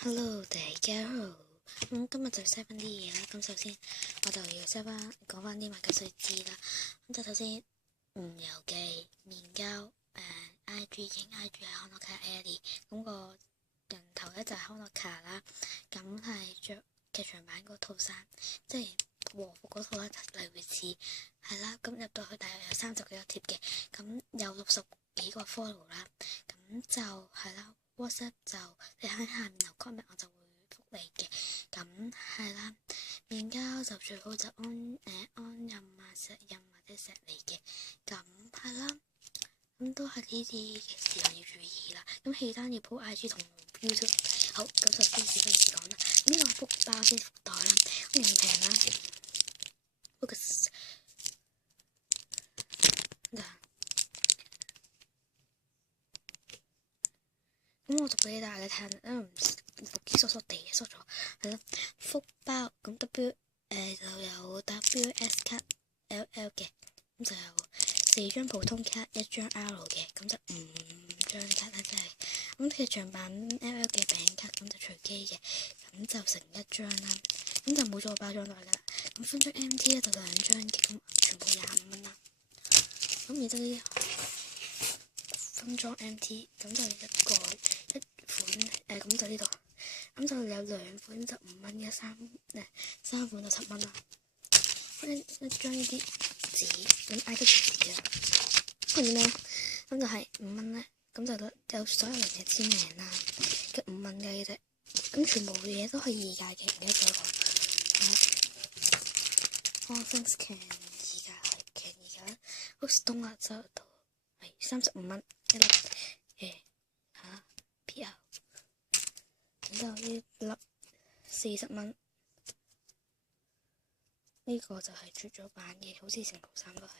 Hello，大家好。今日就 set 翻啲嘢啦。咁首先我就要 set 翻講翻啲萬吉瑞知啦。咁就首先郵寄、面膠、IG 影 IG 係康樂卡 Ellie。咁個人頭咧就係康樂卡啦。咁係着劇場版嗰套衫，即係和服嗰套啦，例如似係啦。咁入到去大約有30幾個貼嘅，咁有60幾個 follow 啦。咁就係啦。WhatsApp 就你喺下面留 comment 我就會覆你嘅。咁係啦，面膠就最好就安任啊、石任或者石嚟嘅。咁係啦，咁都係呢啲嘅事項要注意啦。咁其他要 po IG 同 YouTube。好，咁就先事不宜遲講啦。呢個福包先福袋啦，咁唔平啦。咁我讀俾大家睇下，因為唔記疏地嘅疏咗，係咯。福包咁 就有 WS 卡 LL 嘅，咁就有4張普通卡，1張 R 嘅，咁就5張卡啦，即係咁劇場版 LL 嘅餅卡，咁就隨機嘅，咁就成1張啦，咁就冇咗個包裝袋噶啦。咁分裝 MT 咧就2張嘅，咁全部25蚊啦。咁而家呢分裝 MT 咁就一款咁就呢度，咁就有2款就5蚊嘅，3款就7蚊啦。一張呢啲紙咁挨得住紙啊，跟住咧咁就係5蚊咧，咁就有所有人嘅簽名啦，嘅5蚊嘅啫。咁全部嘢都係2價嘅，唔記得咗講。Thanks can 2價係 can 2價，好凍啊，就到係35蚊一粒嘅PR。然之後呢粒40蚊，呢個就係絕咗版嘅，好似成套衫都係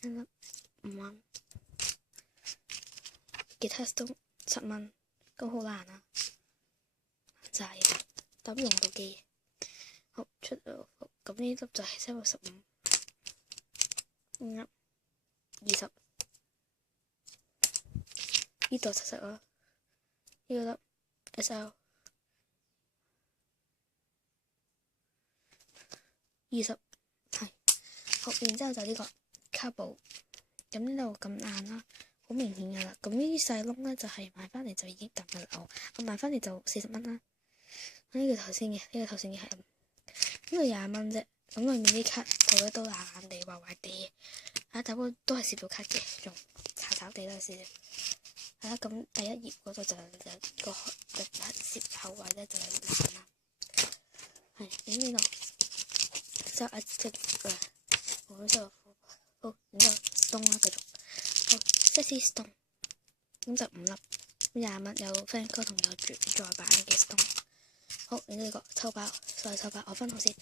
一粒5蚊。吉他都7蚊，咁好難啊！就係揼用到機，好出到咁呢粒就係15，呢粒20，呢度實啦。呢個粒 SL 20係好，然之後就呢個卡布，咁呢度咁硬啦，好明顯噶啦。咁呢啲細窿咧就係買翻嚟就已經揼噶啦。我買翻嚟就40蚊啦。呢個頭先嘅，呢個頭先嘅係呢個20蚊啫。咁裏面啲卡我覺得都爛爛地、壞壞地嘅，但不過都係攝到卡嘅，仲炒炒地啦少少。係啦，咁第一頁嗰度就有個攝口位咧就有爛啦。係咁呢度就一隻我就好，然之後 stone 啦，繼續好 sexy stone，咁就5粒，20蚊，有 fan 哥同有絕再版嘅 stone。好，然之後呢個抽包，所謂抽包我分好先。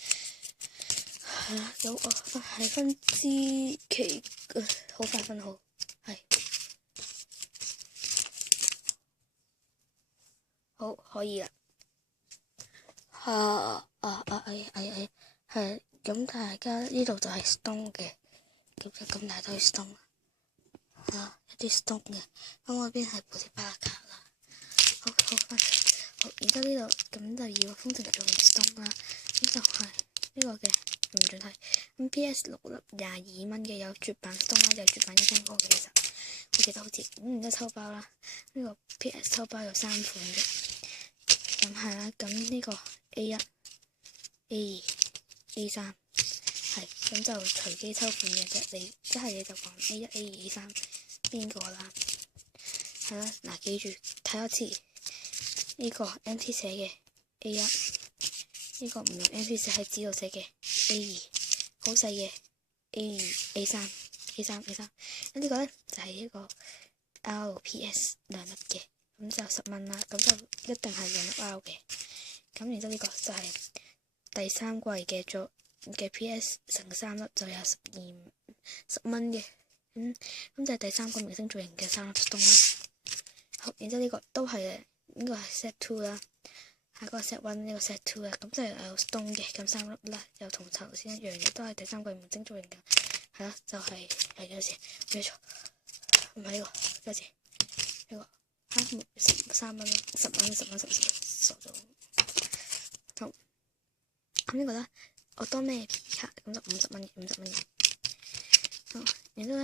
係啦，有我係分支期好快分好，係好可以啦。係咁，大家呢度就係 stone 嘅，咁大堆 stone 一啲 stone 嘅。咁我邊係布貼巴拉卡啦。好，然之後呢度咁就以個風筝做成 stone 啦。呢就係呢個嘅唔準睇。咁 PS6 粒22蚊嘅，有絕版 stone 啦，有絕版1聲波嘅，其實我記得好似然之後抽包啦。呢個 PS 抽包有3款嘅，咁係啦。咁呢個 A1、A2、A3 係咁就隨機抽款嘅啫。你一係你就講 A1、A2、A3 邊個啦。係啦，嗱，記住睇多次呢個 MT 寫嘅 A1，呢個唔用 MT 寫喺紙度寫嘅 A2，好細嘅 A2、A3。咁呢個咧就係一個 RPS 2粒嘅，咁就10蚊啦。咁就一定係2粒 R 嘅。咁然之後呢個就係第3季嘅 PS 乘3粒，就有10蚊嘅。咁就係第3個明星造型嘅3粒 stone 啦。好，然之後呢個都係呢個係 set 2啦，下個 set 1，呢個 set 2啦。咁就有 stone 嘅，咁3粒啦，又同頭先一樣嘅，都係第3季明星造型嘅。係啦，就係幾多錢？冇錯，唔係呢個幾多錢？呢個3蚊咯，10蚊，傻咗。好，咁呢個咧，我當咩皮卡咁就50蚊嘅。好，然之後咧。